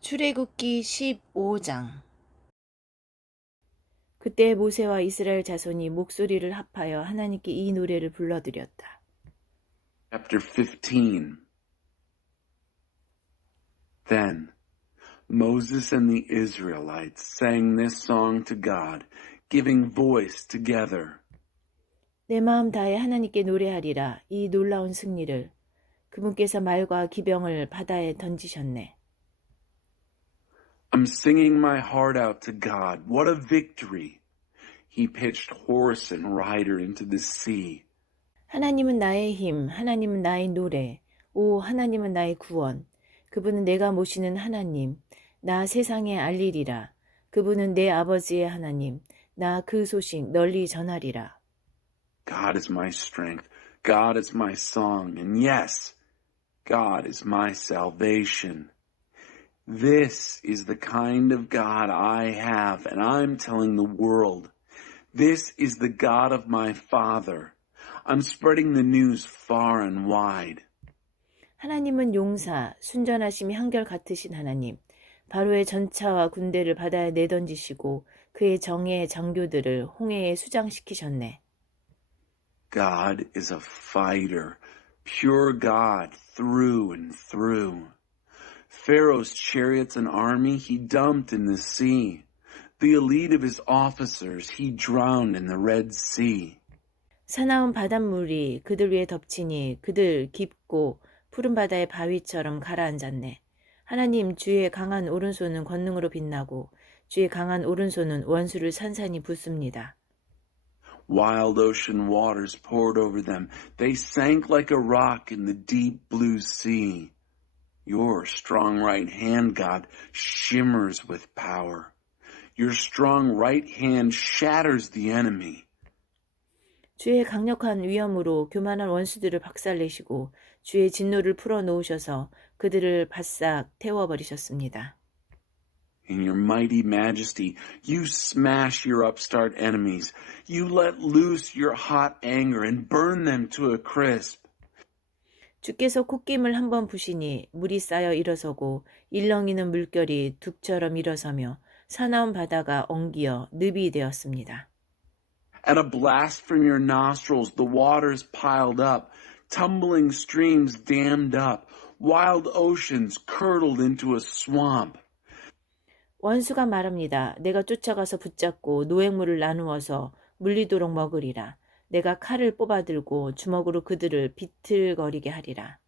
출애굽기 15장. 그때 모세와 이스라엘 자손이 목소리를 합하여 하나님께 이 노래를 불러드렸다. Chapter 15. Then Moses and the Israelites sang this song to God, giving voice together. 내 마음 다해 하나님께 노래하리라. 이 놀라운 승리를 그분께서 말과 기병을 바다에 던지셨네. I'm singing my heart out to God. What a victory! He pitched horse and rider into the sea. 하나님은 나의 힘, 하나님은 나의 노래, 오 하나님은 나의 구원. 그분은 내가 모시는 하나님, 나 세상에 알리리라. 그분은 내 아버지의 하나님, 나 그 소식 널리 전하리라. God is my strength. God is my song. And yes, God is my salvation. This is the kind of God I have, and I'm telling the world. This is the God of my father. I'm spreading the news far and wide. 하나님은 용사, 순전하심이 한결같으신 하나님, 바로의 전차와 군대를 바다에 내던지시고 그의 정예의 장교들을 홍해에 수장시키셨네. God is a fighter, pure God through and through. Pharaoh's chariots and army he dumped in the sea. The elite of his officers he drowned in the Red Sea. 사나운 바닷물이 그들 위에 덮치니 그들 깊고 푸른 바다의 바위처럼 가라앉았네. 하나님 주의 강한 오른손은 권능으로 빛나고 주의 강한 오른손은 원수를 산산이 붓습니다. Wild ocean waters poured over them. They sank like a rock in the deep blue sea. Your strong right hand, God, shimmers with power. Your strong right hand shatters the enemy. 주의 강력한 위엄으로 교만한 원수들을 박살내시고 주의 진노를 풀어놓으셔서 그들을 바싹 태워버리셨습니다. In your mighty majesty, you smash your upstart enemies. You let loose your hot anger and burn them to a crisp. 주께서 콧김을 한번 부시니 물이 쌓여 일어서고 일렁이는 물결이 둑처럼 일어서며 사나운 바다가 엉기어 늪이 되었습니다. At a blast from your nostrils, the waters piled up, tumbling streams dammed up, wild oceans curdled into a swamp. 원수가 말합니다. 내가 쫓아가서 붙잡고 노획물을 나누어서 물리도록 먹으리라. 내가 칼을 뽑아들고 주먹으로 그들을 비틀거리게 하리라.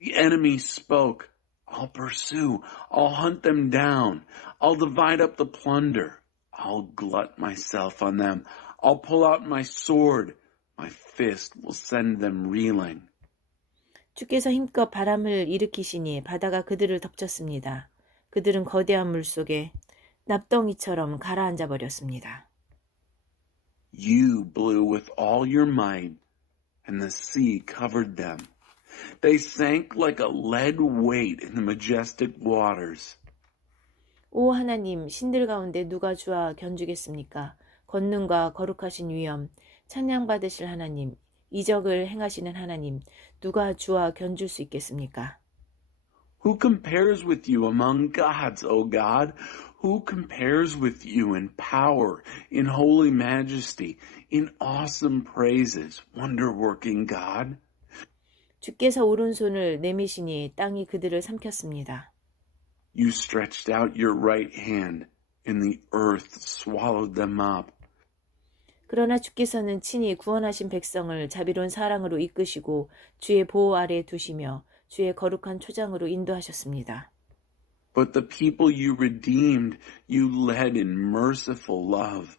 The enemy spoke. I'll pursue. I'll hunt them down. I'll divide up the plunder. I'll glut myself on them. I'll pull out my sword. My fist will send them reeling. 주께서 힘껏 바람을 일으키시니 바다가 그들을 덮쳤습니다. 그들은 거대한 물속에 납덩이처럼 가라앉아 버렸습니다. You blew with all your might, and the sea covered them. They sank like a lead weight in the majestic waters. 오 하나님, 신들 가운데 누가 주와 견주겠습니까? 권능과 거룩하신 위엄, 찬양받으실 하나님, 이적을 행하시는 하나님, 누가 주와 견줄 수 있겠습니까? Who compares with you among gods, O God? Who compares with you in power, in holy majesty, in awesome praises, wonder-working God? 주께서 오른손을 내미시니 땅이 그들을 삼켰습니다. You stretched out your right hand, and the earth swallowed them up. 그러나 주께서는 친히 구원하신 백성을 자비로운 사랑으로 이끄시고 주의 보호 아래에 두시며 주의 거룩한 초장으로 인도하셨습니다. But the people you redeemed, you led in merciful love,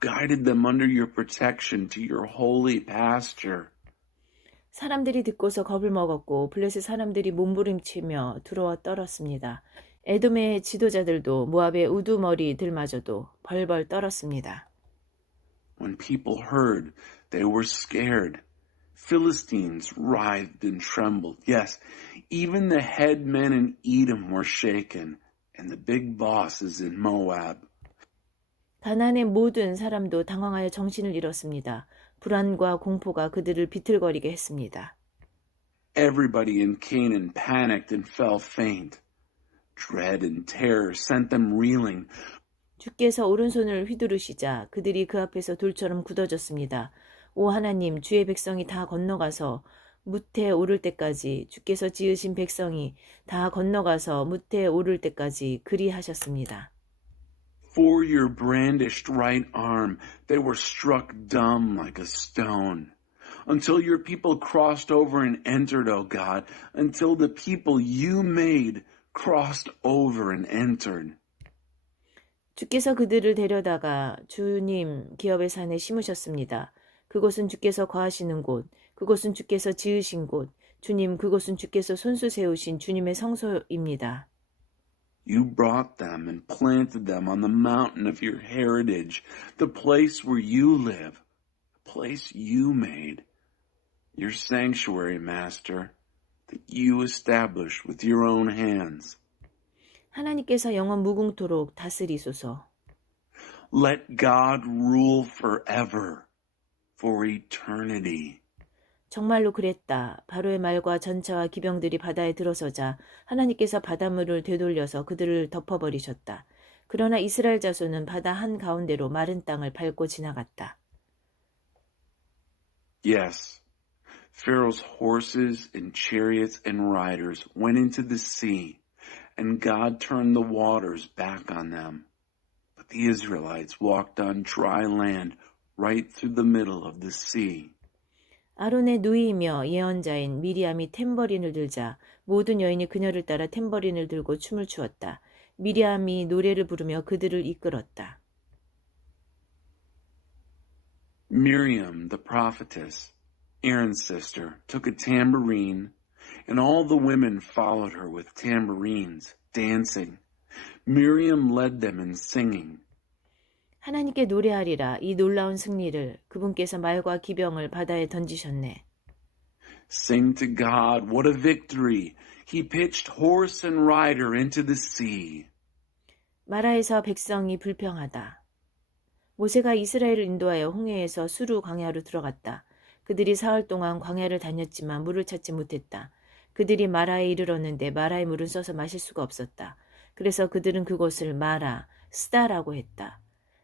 guided them under your protection to your holy pasture. 사람들이 듣고서 겁을 먹었고 블레셋 사람들이 몸부림치며 두려워 떨었습니다. 에돔의 지도자들도 모압의 우두머리들마저도 벌벌 떨었습니다. When people heard, they were scared. Philistines writhed and trembled. Yes, even the head men in Edom were shaken, and the big bosses in Moab. 가나안의 모든 사람도 당황하여 정신을 잃었습니다. 불안과 공포가 그들을 비틀거리게 했습니다. Everybody in Canaan panicked and fell faint. dread and terror sent them reeling. 주께서 오른손을 휘두르시자 그들이 그 앞에서 돌처럼 굳어졌습니다. 오 하나님, 주의 백성이 다 건너가서 무태에 오를 때까지, 주께서 지으신 백성이 다 건너가서 무태에 오를 때까지 그리하셨습니다. For your brandished right arm, they were struck dumb like a stone. Until your people crossed over and entered, O God, until the people you made crossed over and entered. 주께서 그들을 데려다가 주님 기업의 산에 심으셨습니다. 그곳은 주께서 거하시는 곳, 그곳은 주께서 지으신 곳, 주님 그곳은 주께서 손수 세우신 주님의 성소입니다. You brought them and planted them on the mountain of your heritage, the place where you live, the place you made, your sanctuary, Master, that you established with your own hands. 하나님께서 영원 무궁토록 다스리소서. Let God rule forever, for eternity. 정말로 그랬다. 바로의 말과 전차와 기병들이 바다에 들어서자 하나님께서 바닷물을 되돌려서 그들을 덮어버리셨다. 그러나 이스라엘 자손은 바다 한가운데로 마른 땅을 밟고 지나갔다. Yes, Pharaoh's horses and chariots and riders went into the sea, and God turned the waters back on them. But the Israelites walked on dry land right through the middle of the sea. 아론의 누이이며 예언자인 미리암이 탬버린을 들자 모든 여인이 그녀를 따라 탬버린을 들고 춤을 추었다. 미리암이 노래를 부르며 그들을 이끌었다. Miriam, the prophetess, Aaron's sister, took a tambourine, and all the women followed her with tambourines, dancing. Miriam led them in singing. 하나님께 노래하리라. 이 놀라운 승리를 그분께서 말과 기병을 바다에 던지셨네. Sing to God, what a victory! He pitched horse and rider into the sea. 마라에서 백성이 불평하다. 모세가 이스라엘을 인도하여 홍해에서 수루 광야로 들어갔다. 그들이 사흘 동안 광야를 다녔지만 물을 찾지 못했다. 그들이 마라에 이르렀는데 마라의 물은 써서 마실 수가 없었다. 그래서 그들은 그곳을 마라, 스다라고 했다.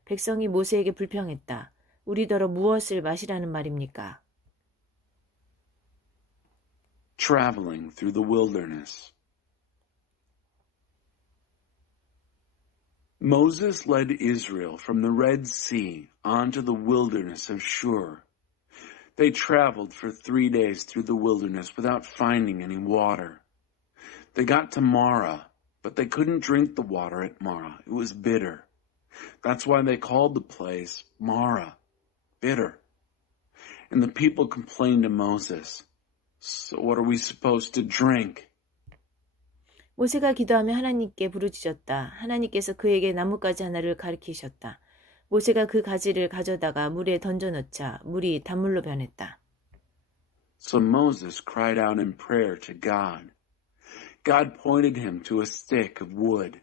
백성이 모세에게 불평했다. 우리더러 무엇을 마시라는 말입니까? Traveling through the wilderness. Moses led Israel from the Red Sea onto the wilderness of Shur. They traveled for 3 days through the wilderness without finding any water. They got to Marah, but they couldn't drink the water at Marah. It was bitter. That's why they called the place Marah, bitter. And the people complained to Moses, so what are we supposed to drink? 모세가 기도하며 하나님께 부르짖었다. 하나님께서 그에게 나뭇가지 하나를 가리키셨다. 모세가 그 가지를 가져다가 물에 던져넣자 물이 단물로 변했다. So Moses cried out in prayer to God. God pointed him to a stick of wood.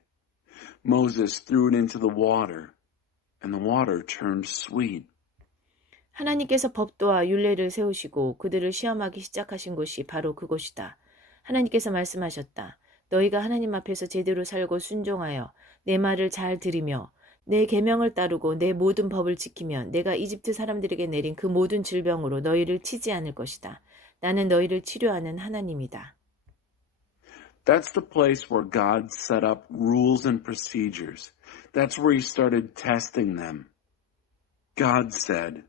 Moses threw it into the water, and the water turned sweet. 하나님께서 법도와 율례를 세우시고 그들을 시험하기 시작하신 곳이 바로 그곳이다. 하나님께서 말씀하셨다. 너희가 하나님 앞에서 제대로 살고 순종하여 내 말을 잘 들으며 내 계명을 따르고 내 모든 법을 지키면 내가 이집트 사람들에게 내린 그 모든 질병으로 너희를 치지 않을 것이다. 나는 너희를 치료하는 하나님이다. That's the place where God set up rules and procedures. That's where he started testing them. God said,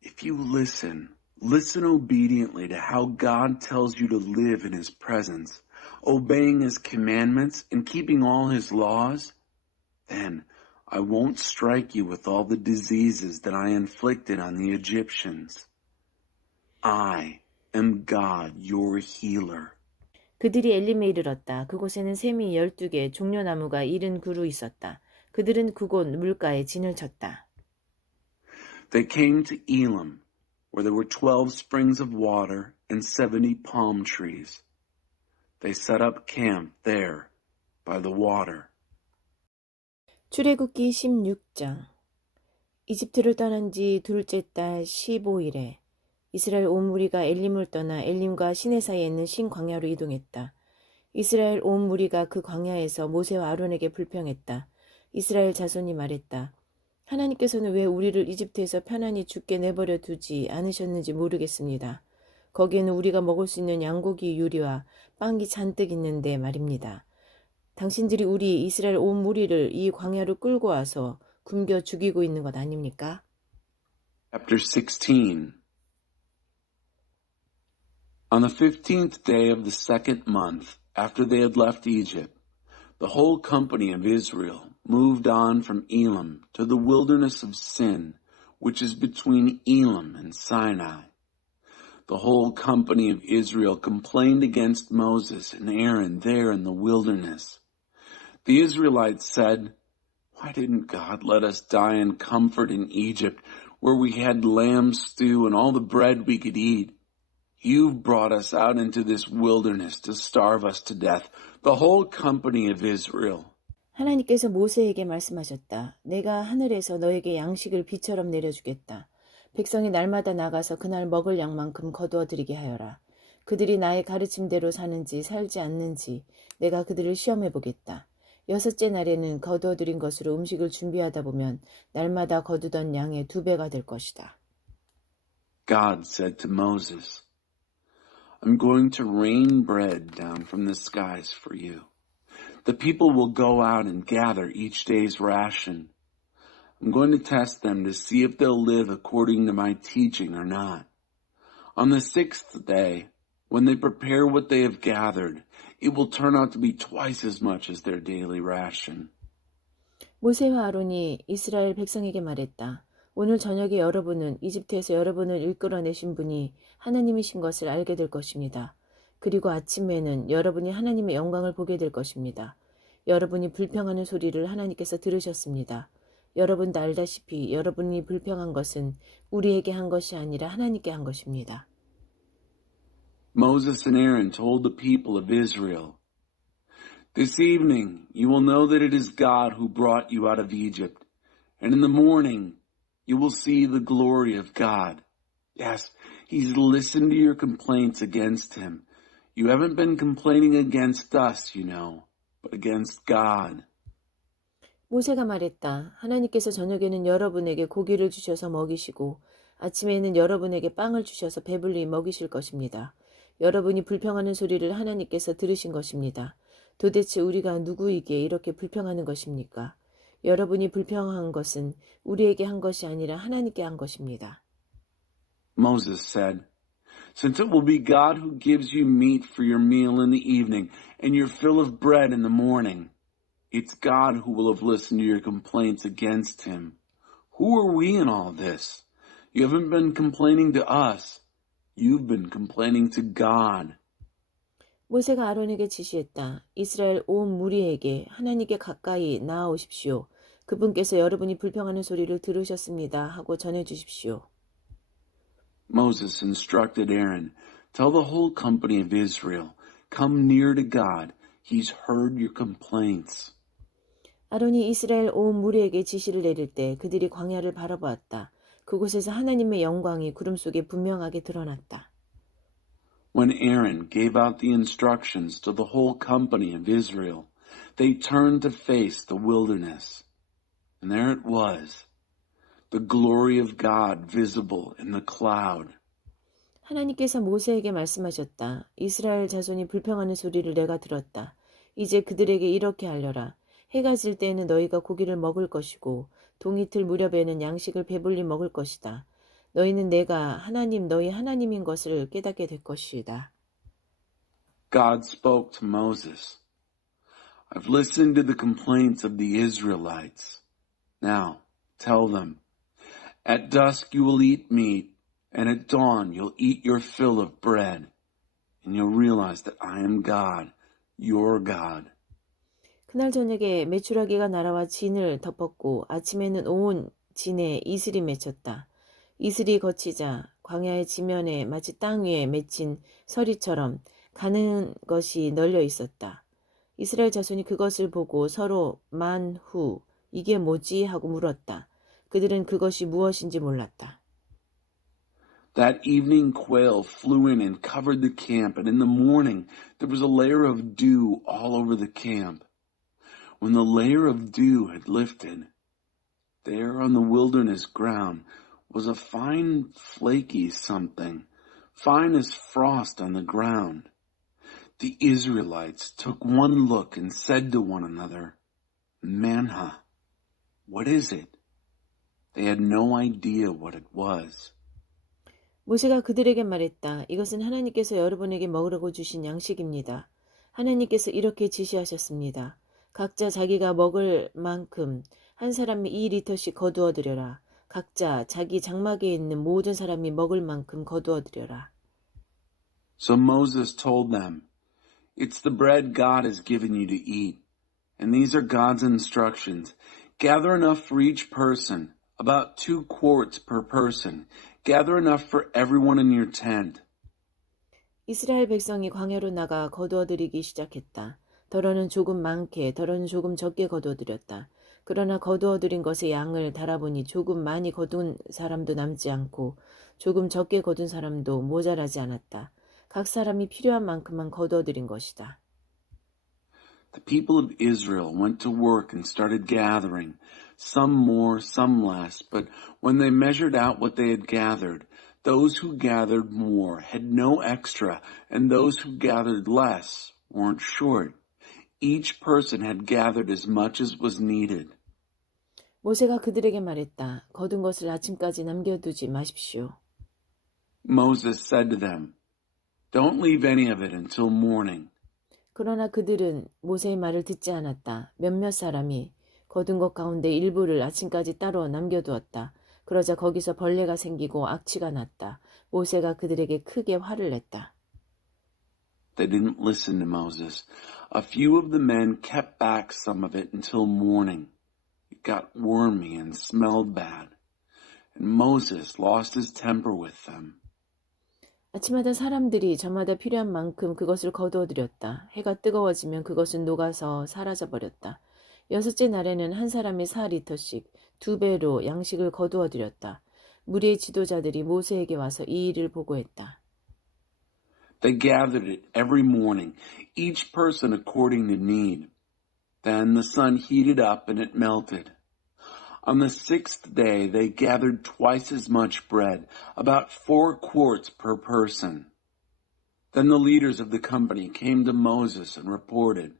if you listen obediently to how God tells you to live in his presence, obeying his commandments and keeping all his laws, then I won't strike you with all the diseases that I inflicted on the Egyptians. I am God, your healer. 그들이 엘림에 이르렀다. 그곳에는 샘이 12개, 종려나무가 70그루 있었다. 그들은 그곳 물가에 진을 쳤다. They came to Elim, where there were 12 springs of water and 70 palm trees. They set up camp there by the water. 출애굽기 16장. 이집트를 떠난 지 둘째 달 15일에 이스라엘 온 무리가 엘림을 떠나 엘림과 시내 사이에 있는 신광야로 이동했다. 이스라엘 온 무리가 그 광야에서 모세와 아론에게 불평했다. 이스라엘 자손이 말했다. 하나님께서는 왜 우리를 이집트에서 편안히 죽게 내버려 두지 않으셨는지 모르겠습니다. 거기에는 우리가 먹을 수 있는 양고기 유리와 빵이 잔뜩 있는데 말입니다. 당신들이 우리 이스라엘 온 무리를 이 광야로 끌고 와서 굶겨 죽이고 있는 것 아닙니까? Chapter 16. On the 15th day of the second month, after they had left Egypt, the whole company of Israel moved on from Elim to the wilderness of Sin, which is between Elim and Sinai. The whole company of Israel complained against Moses and Aaron there in the wilderness. The Israelites said, "Why didn't God let us die in comfort in Egypt, where we had lamb stew and all the bread we could eat? You've brought us out into this wilderness to starve us to death, the whole company of Israel." 하나님께서 모세에게 말씀하셨다. 내가 하늘에서 너에게 양식을 비처럼 내려주겠다. 백성이 날마다 나가서 그날 먹을 양만큼 거두어 드리게 하여라. 그들이 나의 가르침대로 사는지 살지 않는지 내가 그들을 시험해 보겠다. 6째 날에는 거두어 드린 것으로 음식을 준비하다 보면 날마다 거두던 양의 2배가 될 것이다. God said to Moses, "I'm going to rain bread down from the skies for you. The people will go out and gather each day's ration. I'm going to test them to see if they'll live according to my teaching or not. On the 6th day, when they prepare what they have gathered, it will turn out to be twice as much as their daily ration." 모세와 아론이 이스라엘 백성에게 말했다. 오늘 저녁에 여러분은 이집트에서 여러분을 이끌어내신 분이 하나님이신 것을 알게 될 것입니다. 그리고 아침에는 여러분이 하나님의 영광을 보게 될 것입니다. 여러분이 불평하는 소리를 하나님께서 들으셨습니다. 여러분도 알다시피 여러분이 불평한 것은 우리에게 한 것이 아니라 하나님께 한 것입니다. Moses and Aaron told the people of Israel, "This evening you will know that it is God who brought you out of Egypt, and in the morning you will see the glory of God. Yes, He's listened to your complaints against Him. You haven't been complaining against us, you know, but against God." 모세가 말했다. 하나님께서 저녁에는 여러분에게 고기를 주셔서 먹이시고 아침에는 여러분에게 빵을 주셔서 배불리 먹이실 것입니다. 여러분이 불평하는 소리를 하나님께서 들으신 것입니다. 도대체 우리가 누구에게 이렇게 불평하는 것입니까? 여러분이 불평한 것은 우리에게 한 것이 아니라 하나님께 한 것입니다. Moses said, "Since it will be God who gives you meat for your meal in the evening and your fill of bread in the morning, it's God who will have listened to your complaints against Him. Who are we in all this? You haven't been complaining to us. You've been complaining to God." 모세가 아론에게 지시했다. 이스라엘 온 무리에게 하나님께 가까이 나아오십시오. 그분께서 여러분이 불평하는 소리를 들으셨습니다 하고 전해주십시오. Moses instructed Aaron, "Tell the whole company of Israel, come near to God. He's heard your complaints." 아론이 이스라엘 온 무리에게 지시를 내릴 때 그들이 광야를 바라보았다. 그곳에서 하나님의 영광이 구름 속에 분명하게 드러났다. When Aaron gave out the instructions to the whole company of Israel, they turned to face the wilderness. And there it was, the glory of God visible in the cloud. 하나님께서 모세에게 말씀하셨다. 이스라엘 자손이 불평하는 소리를 내가 들었다. 이제 그들에게 이렇게 알려라. 해가 질 때에는 너희가 고기를 먹을 것이고 동이틀 무렵에는 양식을 배불리 먹을 것이다. 너희는 내가 하나님 너희 하나님인 것을 깨닫게 될 것이다. God spoke to Moses, "I've listened to the complaints of the Israelites. Now, tell them, at dusk you will eat meat, and at dawn you'll eat your fill of bread, and you'll realize that I am God, your God." 그날 저녁에 메추라기가 날아와 진을 덮었고 아침에는 온 진에 이슬이 맺혔다. 이슬이 거치자 광야의 지면에 마치 땅 위에 맺힌 서리처럼 가는 것이 널려 있었다. 이스라엘 자손이 그것을 보고 서로 만후 이게 뭐지 하고 물었다. 그들은 그것이 무엇인지 몰랐다. That evening quail flew in and covered the camp, and in the morning there was a layer of dew all over the camp. When the layer of dew had lifted, there on the wilderness ground was a fine flaky something, fine as frost on the ground. The Israelites took one look and said to one another, "Manna, what is it?" They had no idea what it was. 모세가 그들에게 말했다. 이것은 하나님께서 여러분에게 먹으라고 주신 양식입니다. 하나님께서 이렇게 지시하셨습니다. 각자 자기가 먹을 만큼 한 사람이 2리터씩 거두어 드려라. 각자 자기 장막에 있는 모든 사람이 먹을 만큼 거두어 드려라. So Moses told them, "It's the bread God has given you to eat, and these are God's instructions. Gather enough for each person, about 2 quarts per person. Gather enough for everyone in your tent." 이스라엘 백성이 광야로 나가 거두어 들이기 시작했다. 더러는 조금 많게, 더러는 조금 적게 거두어 들였다. 그러나 거두어 들인 것의 양을 달아보니 조금 많이 거둔 사람도 남지 않고 조금 적게 거둔 사람도 모자라지 않았다. 각 사람이 필요한 만큼만 거두어 들인 것이다. The people of Israel went to work and started gathering, some more, some less, but when they measured out what they had gathered, those who gathered more had no extra, and those who gathered less weren't short. Each person had gathered as much as was needed. 모세가 그들에게 말했다. 거둔 것을 아침까지 남겨두지 마십시오. Moses said to them, "Don't leave any of it until morning." 그러나 그들은 모세의 말을 듣지 않았다. 몇몇 사람이 거둔 것 가운데 일부를 아침까지 따로 남겨두었다. 그러자 거기서 벌레가 생기고 악취가 났다. 모세가 그들에게 크게 화를 냈다. They didn't listen to Moses. A few of the men kept back some of it until morning. It got wormy and smelled bad. And Moses lost his temper with them. 아침마다 사람들이 저마다 필요한 만큼 그것을 거두어들였다. 해가 뜨거워지면 그것은 녹아서 사라져버렸다. 6째 날에는 한 사람이 4리터씩 2배로 양식을 거두어들였다. 무리의 지도자들이 모세에게 와서 이 일을 보고했다. They gathered it every morning, each person according to need. Then the sun heated up and it melted. On the 6th day, they gathered twice as much bread, about 4 quarts per person. Then the leaders of the company came to Moses and reported,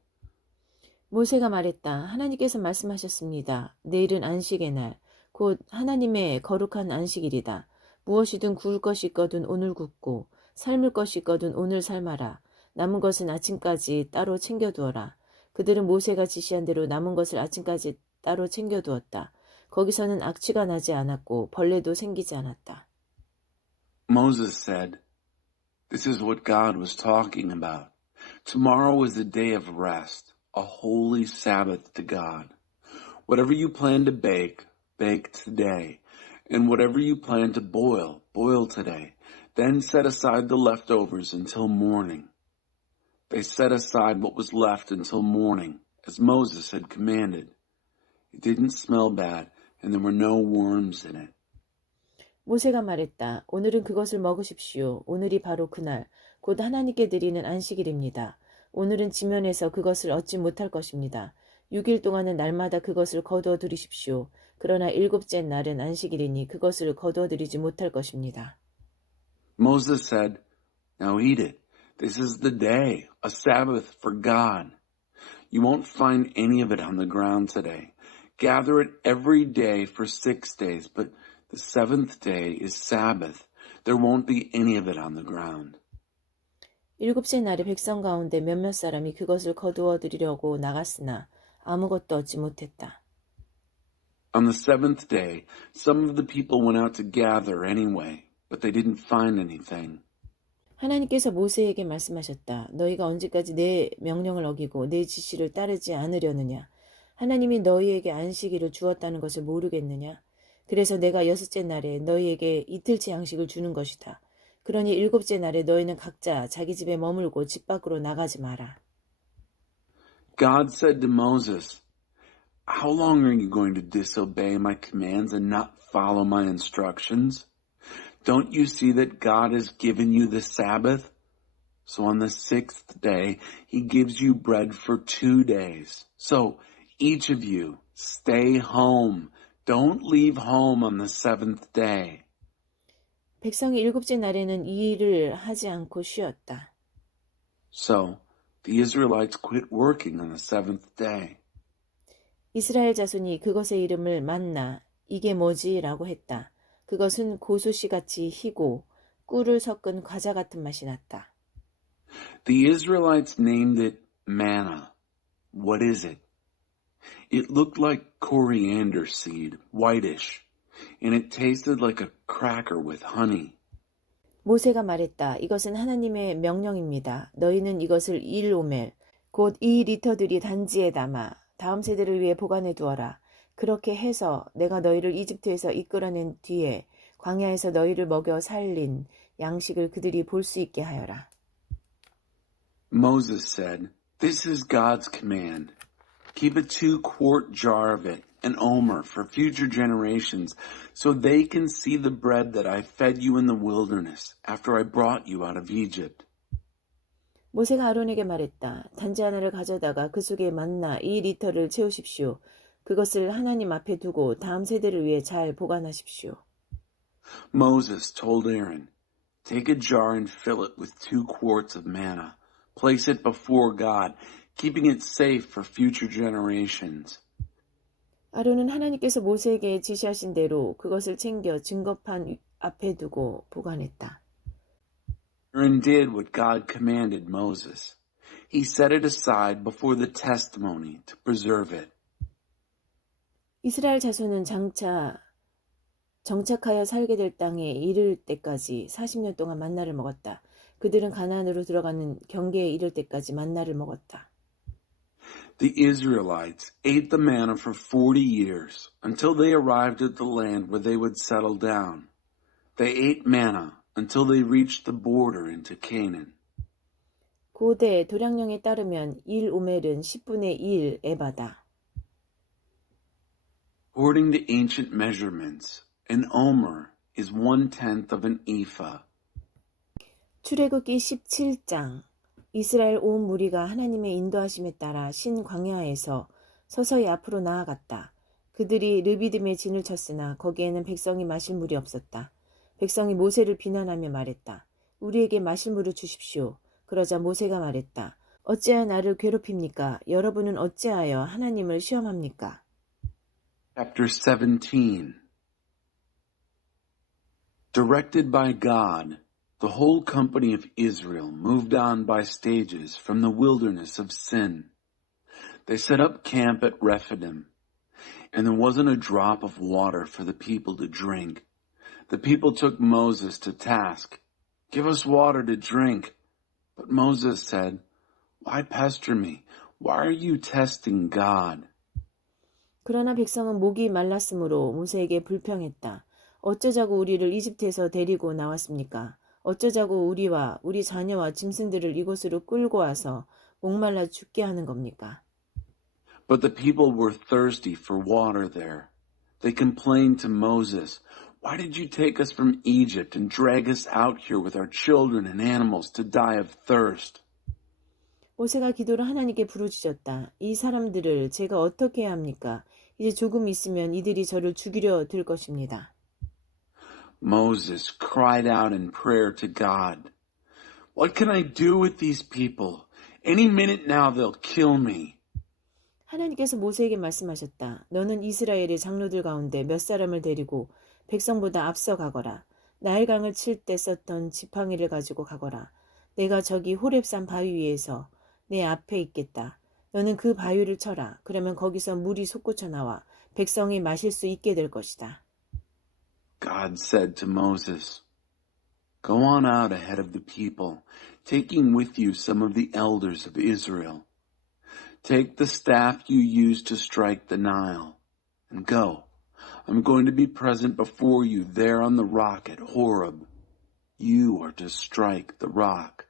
모세가 말했다. 하나님께서 말씀하셨습니다. 내일은 안식의 날, 곧 하나님의 거룩한 안식일이다. 무엇이든 구울 것이 있거든 오늘 굽고 삶을 것이 있거든 오늘 삶아라. 남은 것은 아침까지 따로 챙겨두어라. 그들은 모세가 지시한 대로 남은 것을 아침까지 따로 챙겨두었다. 거기서는 악취가 나지 않았고 벌레도 생기지 않았다. Moses said, "This is what God was talking about. Tomorrow is a day of rest, a holy Sabbath to God. Whatever you plan to bake, bake today. And whatever you plan to boil, boil today. Then set aside the leftovers until morning." They set aside what was left until morning, as Moses had commanded. It didn't smell bad, and there were no worms in it. 모세가 말했다. 오늘은 그것을 먹으십시오. 오늘이 바로 그날, 곧 하나님께 드리는 안식일입니다. 오늘은 지면에서 그것을 얻지 못할 것입니다. 6일 동안은 날마다 그것을 거두어 들이십시오. 그러나 7째 날은 안식일이니 그것을 거두어 들이지 못할 것입니다. Moses said, "Now eat it. This is the day, a Sabbath for God. You won't find any of it on the ground today. Gather it every day for 6 days, but the 7th day is Sabbath. There won't be any of it on the ground." 7째 날에 백성 가운데 몇몇 사람이 그것을 거두어 들이려고 나갔으나 아무것도 얻지 못했다. On the 7th day, some of the people went out to gather anyway, but they didn't find anything. 하나님께서 모세에게 말씀하셨다. 너희가 언제까지 내 명령을 어기고 내 지시를 따르지 않으려느냐? 하나님이 너희에게 안식일을 주었다는 것을 모르겠느냐? 그래서 내가 6째 날에 너희에게 이틀치 양식을 주는 것이다. 그러니 7째 날에 너희는 각자 자기 집에 머물고 집 밖으로 나가지 마라. God said to Moses, "How long are you going to disobey my commands and not follow my instructions? Don't you see that God has given you the Sabbath? So on the sixth day, he gives you bread for 2 days. So each of you, stay home. Don't leave home on the seventh day. 백성이 일곱째 날에는 이 일을 하지 않고 쉬었다. So the Israelites quit working on the seventh day. 이스라엘 자손이 그것의 이름을 만나 이게 뭐지? 라고 했다. 그것은 고수씨같이 희고 꿀을 섞은 과자 같은 맛이 났다. The Israelites named it manna. What is it? It looked like coriander seed, whitish, and it tasted like a cracker with honey. 모세가 말했다. 이것은 하나님의 명령입니다. 너희는 이것을 1오멜, 곧 2리터들이 단지에 담아 다음 세대를 위해 보관해 두어라. 그렇게 해서 내가 너희를 이집트에서 이끌어낸 뒤에 광야에서 너희를 먹여 살린 양식을 그들이 볼 수 있게 하여라. Moses said, "This is God's command. Keep a 2-quart jar of it, an omer, for future generations, so they can see the bread that I fed you in the wilderness after I brought you out of Egypt." 모세가 아론에게 말했다. 단지 하나를 가져다가 그 속에 만나 2리터를 채우십시오. 그것을 하나님 앞에 두고 다음 세대를 위해 잘 보관하십시오. Moses told Aaron, "Take a jar and fill it with 2 quarts of manna. Place it before God, keeping it safe for future generations." 아론은 하나님께서 모세에게 지시하신 대로 그것을 챙겨 증거판 앞에 두고 보관했다. Aaron did what God commanded Moses. He set it aside before the testimony to preserve it. 이스라엘 자손은 장차 정착하여 살게 될 땅에 이를 때까지 40년 동안 만나를 먹었다. 그들은 가나안으로 들어가는 경계에 이를 때까지 만나를 먹었다. The Israelites ate the manna for 40 years until they arrived at the land where they would settle down. They ate manna until they reached the border into Canaan. 고대 도량령에 따르면 1오멜은 10분의 1 에바다. According to ancient measurements, an omer is 1/10 of an ephah. 출애굽기 17장 이스라엘 온 무리가 하나님의 인도하심에 따라 신광야에서 서서히 앞으로 나아갔다. 그들이 르비딤에 진을 쳤으나 거기에는 백성이 마실 물이 없었다. 백성이 모세를 비난하며 말했다. 우리에게 마실 물을 주십시오. 그러자 모세가 말했다. 어찌하여 나를 괴롭힙니까? 여러분은 어찌하여 하나님을 시험합니까? Chapter 17. Directed by God, the whole company of Israel moved on by stages from the wilderness of Sin. They set up camp at Rephidim, and there wasn't a drop of water for the people to drink. The people took Moses to task. "Give us water to drink." But Moses said, "Why pester me? Why are you testing God?" 그러나 백성은 목이 말랐으므로 모세에게 불평했다. 어쩌자고 우리를 이집트에서 데리고 나왔습니까? 어쩌자고 우리와 우리 자녀와 짐승들을 이곳으로 끌고 와서 목말라 죽게 하는 겁니까? But the people were thirsty for water there. They complained to Moses, "Why did you take us from Egypt and drag us out here with our children and animals to die of thirst?" 모세가 기도를 하나님께 부르짖었다. 이 사람들을 제가 어떻게 해야 합니까? 이제 조금 있으면 이들이 저를 죽이려 들 것입니다. Moses cried out in prayer to God, "What can I do with these people? Any minute now they'll kill me." 하나님께서 모세에게 말씀하셨다. 너는 이스라엘의 장로들 가운데 몇 사람을 데리고 백성보다 앞서 가거라. 나일강을 칠 때 썼던 지팡이를 가지고 가거라. 내가 저기 호렙산 바위 위에서 내 앞에 있겠다. 너는 그 바위를 쳐라. 그러면 거기서 물이 솟구쳐 나와 백성이 마실 수 있게 될 것이다. God said to Moses, "Go on out ahead of the people, taking with you some of the elders of Israel. Take the staff you used to strike the Nile, and go. I'm going to be present before you there on the rock at Horeb. You are to strike the rock.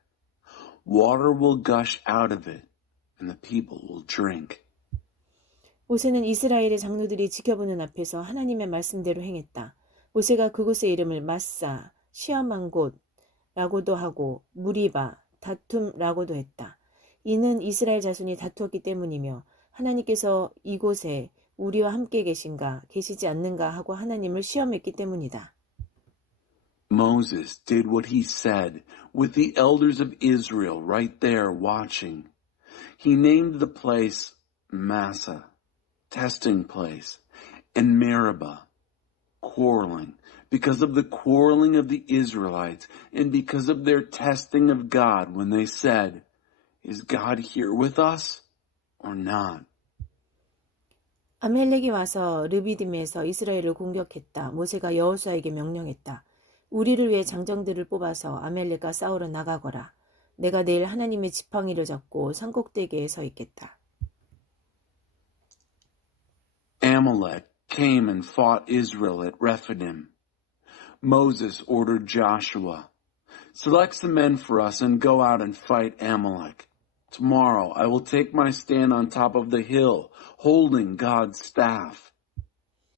Water will gush out of it, and the people will drink." 모세는 이스라엘의 장로들이 지켜보는 앞에서 하나님의 말씀대로 행했다. 모세가 그곳의 이름을 마사, 시험한 곳라고도 하고 무리바, 다툼라고도 했다. 이는 이스라엘 자손이 다투었기 때문이며 하나님께서 이곳에 우리와 함께 계신가 계시지 않는가 하고 하나님을 시험했기 때문이다. Moses did what he said with the elders of Israel right there watching. He named the place Massa, testing place, and Meribah, quarreling, because of the quarreling of the Israelites and because of their testing of God when they said, "Is God here with us or not?" 아멜렉이 와서 르비딤에서 이스라엘을 공격했다. 모세가 여호수아에게 명령했다. 우리를 위해 장정들을 뽑아서 아멜렉과 싸우러 나가거라. 내가 내일 하나님의 지팡이를 잡고 산꼭대기에 서 있겠다. Amalek came and fought Israel at Rephidim. Moses ordered Joshua, "Select some men for us and go out and fight Amalek. Tomorrow I will take my stand on top of the hill, holding God's staff."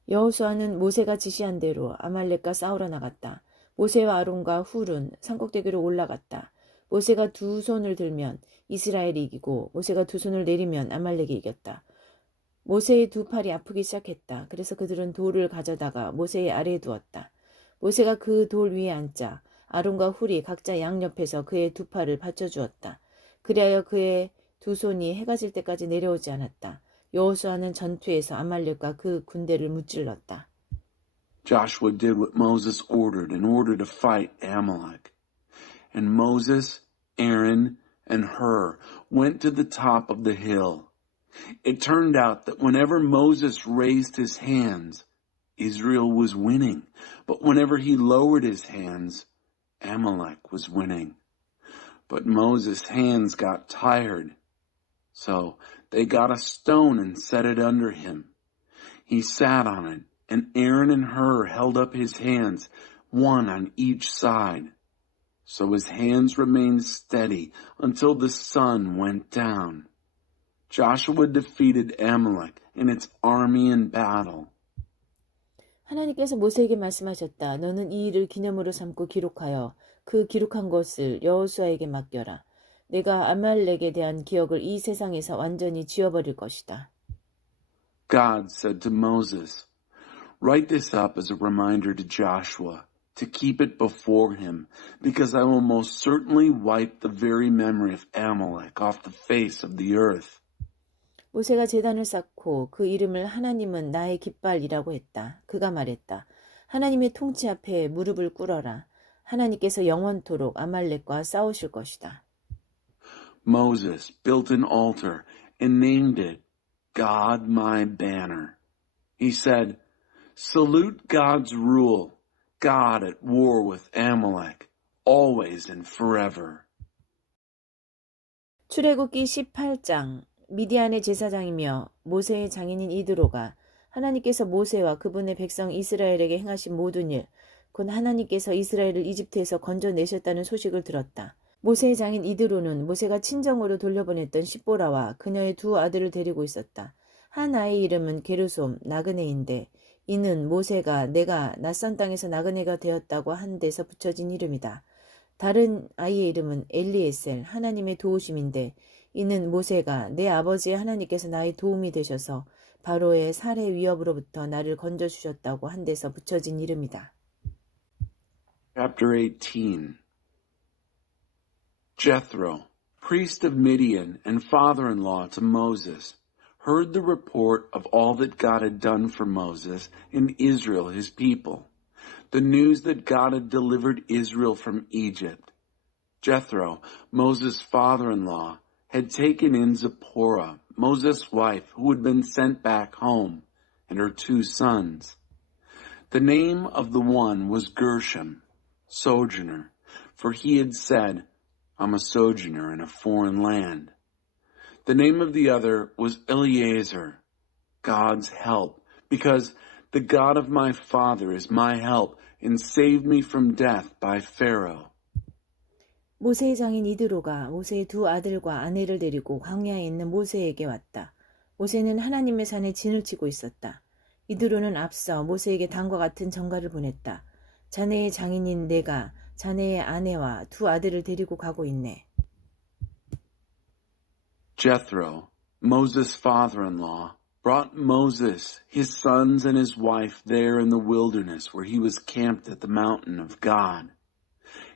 여호수아는 모세가 지시한 대로 아말렉과 싸우러 나갔다. 모세와 아론과 훌은 산꼭대기로 올라갔다. 모세가 두 손을 들면 이스라엘이 이기고 모세가 두 손을 내리면 아말렉이 이겼다. 모세의 두 팔이 아프기 시작했다. 그래서 그들은 돌을 가져다가 모세의 아래에 두었다. 모세가 그 돌 위에 앉자 아론과 훌이 각자 양옆에서 그의 두 팔을 받쳐주었다. 그리하여 그의 두 손이 해가 질 때까지 내려오지 않았다. 여호수아는 전투에서 아말렉과 그 군대를 무찔렀다. Joshua did what Moses ordered in order to fight Amalek. And Moses, Aaron, and Hur went to the top of the hill. It turned out that whenever Moses raised his hands, Israel was winning. But whenever he lowered his hands, Amalek was winning. But Moses' hands got tired. So they got a stone and set it under him. He sat on it, and Aaron and Hur held up his hands, one on each side. So his hands remained steady until the sun went down. Joshua defeated Amalek and its army in battle. 하나님께서 모세에게 말씀하셨다. 너는 이 일을 기념으로 삼고 기록하여 그 기록한 것을 여호수아에게 맡겨라. 내가 아말렉에 대한 기억을 이 세상에서 완전히 지워버릴 것이다. God said to Moses, "Write this up as a reminder to Joshua, to keep it before him, because I will most certainly wipe the very memory of Amalek off the face of the earth." 모세가 제단을 쌓고 그 이름을 하나님은 나의 깃발이라고 했다. 그가 말했다. 하나님의 통치 앞에 무릎을 꿇어라. 하나님께서 영원토록 아말렉과 싸우실 것이다. Moses built an altar and named it God My Banner. He said, "Salute God's rule, God at war with Amalek, always and forever." 출애굽기 18장 미디안의 제사장이며 모세의 장인인 이드로가 하나님께서 모세와 그분의 백성 이스라엘에게 행하신 모든 일, 곧 하나님께서 이스라엘을 이집트에서 건져내셨다는 소식을 들었다. 모세의 장인 이드로는 모세가 친정으로 돌려보냈던 십보라와 그녀의 두 아들을 데리고 있었다. 한 아이의 이름은 게르솜, 나그네인데 이는 모세가 내가 낯선 땅에서 나그네가 되었다고 한 데서 붙여진 이름이다. 다른 아이의 이름은 엘리에셀, 하나님의 도우심인데 이는 모세가 내 아버지의 하나님께서 나의 도움이 되셔서 바로의 살해 위협으로부터 나를 건져주셨다고 한 데서 붙여진 이름이다. Chapter 18. Jethro, priest of Midian and father-in-law to Moses, heard the report of all that God had done for Moses and Israel, his people, the news that God had delivered Israel from Egypt. Jethro, Moses' father-in-law, had taken in Zipporah, Moses' wife, who had been sent back home, and her two sons. The name of the one was Gershom, sojourner, for he had said, "I'm a sojourner in a foreign land." The name of the other was Eliezer, God's help, because the God of my father is my help and saved me from death by Pharaoh. 모세의 장인 이드로가 모세의 두 아들과 아내를 데리고 광야에 있는 모세에게 왔다. 모세는 하나님의 산에 진을 치고 있었다. 이드로는 앞서 모세에게 다음과 같은 전가를 보냈다. 자네의 장인인 내가 자네의 아내와 두 아들을 데리고 가고 있네. Jethro, Moses' father-in-law, brought Moses, his sons, and his wife there in the wilderness where he was camped at the mountain of God.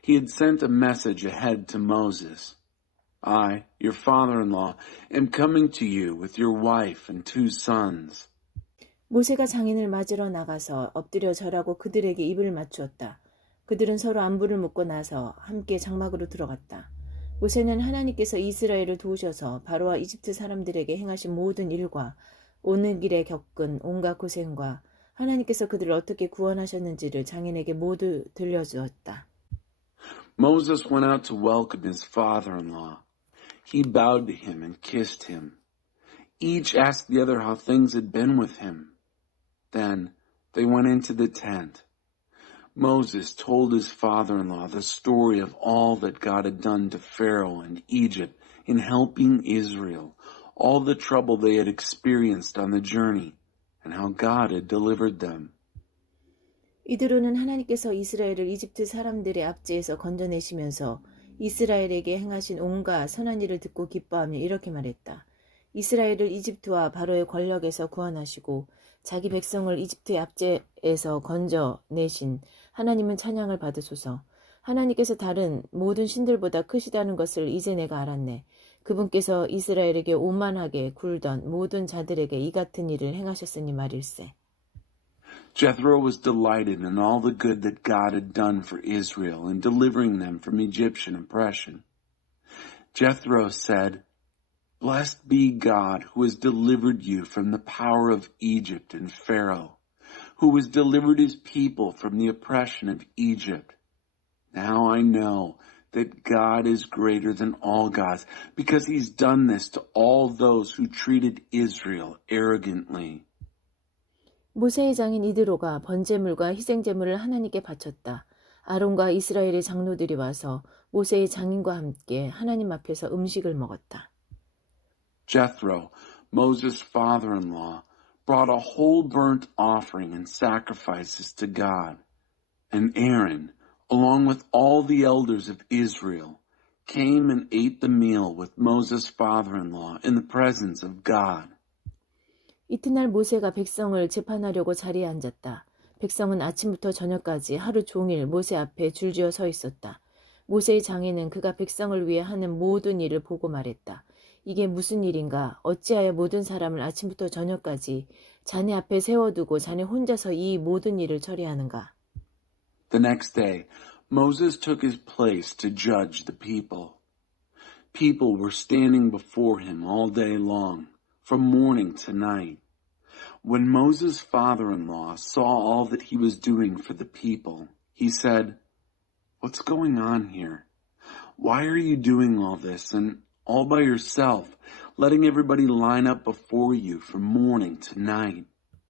He had sent a message ahead to Moses. I, your father-in-law, am coming to you with your wife and 2 sons. 모세가 장인을 맞으러 나가서 엎드려 절하고 그들에게 입을 맞추었다. 그들은 서로 안부를 묻고 나서 함께 장막으로 들어갔다. 모세는 하나님께서 이스라엘을 도우셔서 바로와 이집트 사람들에게 행하신 모든 일과 오는 길에 겪은 온갖 고생과 하나님께서 그들을 어떻게 구원하셨는지를 장인에게 모두 들려주었다. Moses went out to welcome his father-in-law. He bowed to him and kissed him. Each asked the other how things had been with him. Then they went into the tent. Moses told his father-in-law the story of all that God had done to Pharaoh and Egypt in helping Israel, all the trouble they had experienced on the journey, and how God had delivered them. 이드로는 하나님께서 이스라엘을 이집트 사람들의 압제에서 건져내시면서 이스라엘에게 행하신 온갖 선한 일을 듣고 기뻐하며 이렇게 말했다. 이스라엘을 이집트와 바로의 권력에서 구원하시고 자기 백성을 이집트의 압제에서 건져내신 하나님은 찬양을 받으소서. 하나님께서 다른 모든 신들보다 크시다는 것을 이제 내가 알았네. 그분께서 이스라엘에게 오만하게 굴던 모든 자들에게 이 같은 일을 행하셨으니 말일세. Jethro was delighted in all the good that God had done for Israel in delivering them from Egyptian oppression. Jethro said, Blessed be God who has delivered you from the power of Egypt and Pharaoh, who has delivered his people from the oppression of Egypt. Now I know that God is greater than all gods, because he's done this to all those who treated Israel arrogantly. 모세의 장인 이드로가 번제물과 희생제물을 하나님께 바쳤다. 아론과 이스라엘의 장로들이 와서 모세의 장인과 함께 하나님 앞에서 음식을 먹었다. Jethro, Moses' father-in-law, brought a whole burnt offering and sacrifices to God. And Aaron, along with all the elders of Israel, came and ate the meal with Moses' father-in-law in the presence of God. 이튿날 모세가 백성을 재판하려고 자리에 앉았다. 백성은 아침부터 저녁까지 하루 종일 모세 앞에 줄지어 서 있었다. 모세의 장인은 그가 백성을 위해 하는 모든 일을 보고 말했다. 이게 무슨 일인가? 어찌하여 모든 사람을 아침부터 저녁까지 자네 앞에 세워두고 자네 혼자서 이 모든 일을 처리하는가? The next day, Moses took his place to judge the people. People were standing before him all day long, from morning to night. When Moses' father-in-law saw all that he was doing for the people, he said, What's going on here? Why are you doing all this and all by yourself, letting everybody line up before you from morning to night?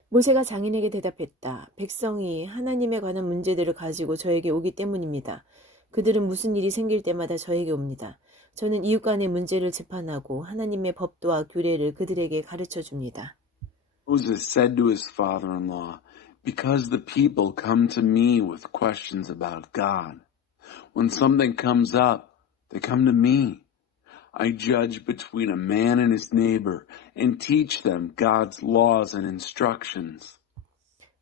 모세가 장인에게 대답했다. 백성이 하나님에 관한 문제들을 가지고 저에게 오기 때문입니다. 그들은 무슨 일이 생길 때마다 저에게 옵니다. 저는 이웃 간의 문제를 재판하고 하나님의 법도와 규례를 그들에게 가르쳐 줍니다. Moses said to his father-in-law, Because the people come to me with questions about God. When something comes up, they come to me. I judge between a man and his neighbor and teach them God's laws and instructions.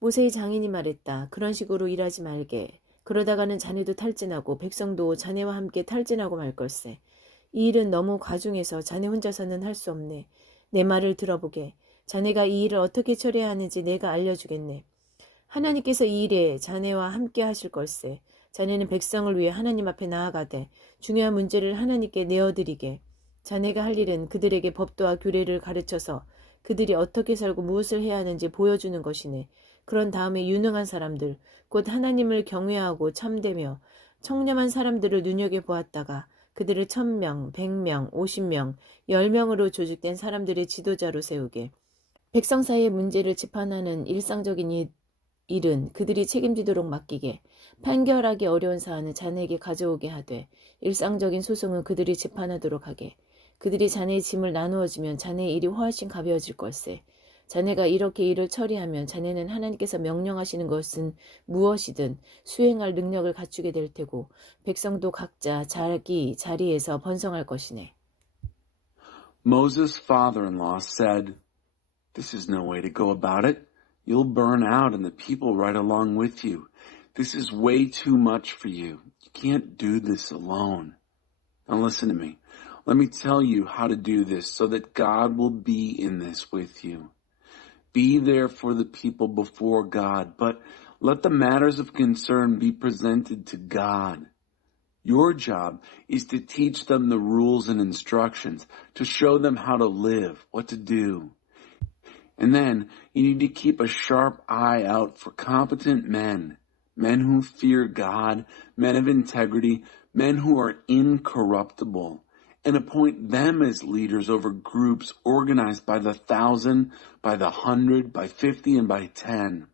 모세의 장인이 말했다. 그런 식으로 일하지 말게. 그러다가는 자네도 탈진하고 백성도 자네와 함께 탈진하고 말 걸세. 이 일은 너무 과중해서 자네 혼자서는 할 수 없네. 내 말을 들어보게. 자네가 이 일을 어떻게 처리해야 하는지 내가 알려주겠네. 하나님께서 이 일에 자네와 함께 하실 걸세. 자네는 백성을 위해 하나님 앞에 나아가되 중요한 문제를 하나님께 내어드리게. 자네가 할 일은 그들에게 법도와 규례를 가르쳐서 그들이 어떻게 살고 무엇을 해야 하는지 보여주는 것이네. 그런 다음에 유능한 사람들, 곧 하나님을 경외하고 참되며 청렴한 사람들을 눈여겨보았다가 그들을 1000명, 100명, 50명, 10명으로 조직된 사람들의 지도자로 세우게. 백성 사이의 문제를 재판하는 일상적인 일은 그들이 책임지도록 맡기게. 판결하기 어려운 사안은 자네에게 가져오게 하되 일상적인 소송은 그들이 재판하도록 하게. 그들이 자네의 짐을 나누어주면 자네의 일이 훨씬 가벼워질 걸세. 자네가 이렇게 일을 처리하면 자네는 하나님께서 명령하시는 것은 무엇이든 수행할 능력을 갖추게 될 테고 백성도 각자 자기 자리에서 번성할 것이네. Moses' father-in-law said, "This is no way to go about it. You'll burn out and the people right along with you. This is way too much for you. You can't do this alone." Now listen to me. Let me tell you how to do this so that God will be in this with you. Be there for the people before God, but let the matters of concern be presented to God. Your job is to teach them the rules and instructions, to show them how to live, what to do. And then you need to keep a sharp eye out for competent men who fear God, men of integrity, men who are incorruptible, and appoint them as leaders over groups organized by the 1,000, by the 100, by 50, and by 10.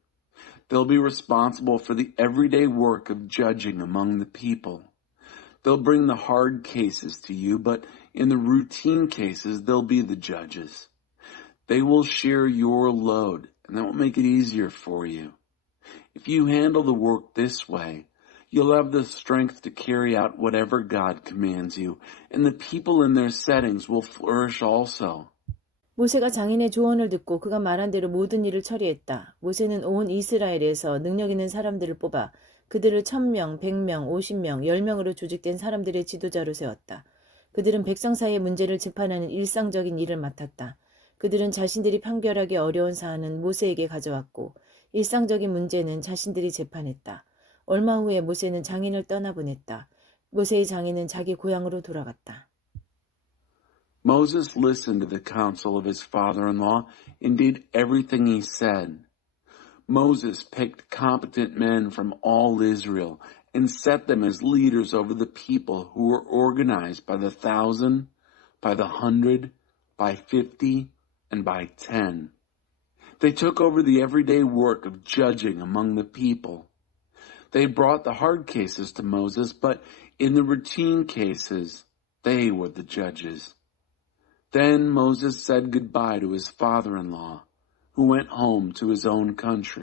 They'll be responsible for the everyday work of judging among the people. They'll bring the hard cases to you, but in the routine cases, they'll be the judges. They will share your load, and that will make it easier for you. If you handle the work this way, you'll have the strength to carry out whatever God commands you, and the people in their settings will flourish also. 모세가 장인의 조언을 듣고 그가 말한 대로 모든 일을 처리했다. 모세는 온 이스라엘에서 능력 있는 사람들을 뽑아 그들을 1,000명, 100명, 50명, 10명으로 조직된 사람들의 지도자로 세웠다. 그들은 백성 사이의 문제를 재판하는 일상적인 일을 맡았다. 그들은 자신들이 판결하기 어려운 사안은 모세에게 가져왔고 일상적인 문제는 자신들이 재판했다. 얼마 후에 모세는 장인을 떠나보냈다. 모세의 장인은 자기 고향으로 돌아갔다. Moses listened to the counsel of his father-in-law and did everything he said. Moses picked competent men from all Israel and set them as leaders over the people who were organized by the 1,000, by the 100, by 50, and by 10. They took over the everyday work of judging among the people. They brought the hard cases to Moses, but in the routine cases, they were the judges. Then Moses said goodbye to his father-in-law, who went home to his own country.